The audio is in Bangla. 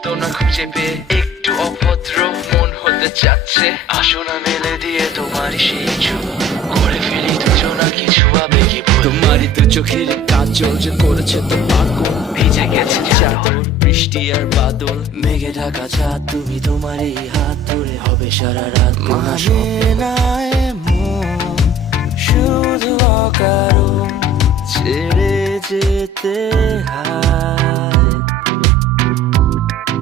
সান্ত্বনা খুঁজে পেয়ে একটু অভদ্র মন হতে চাচ্ছে। আসো না মেলে দিয়ে তোমারই সেই চোখ, করে ফেলি দুজনা কিছু আবেগী ভুল। তোমারই দু চোখের কাজল যে করেছে তো পাগল, ভেজে গেছে চাদর বৃষ্টি আর বাদল। মেঘে ঢাকা চাঁদ তুমি তোমার এই হাত ধরে হবে সারা রাত। মানে না এমন শুধু অকারণ ছেড়ে যেতে হয়।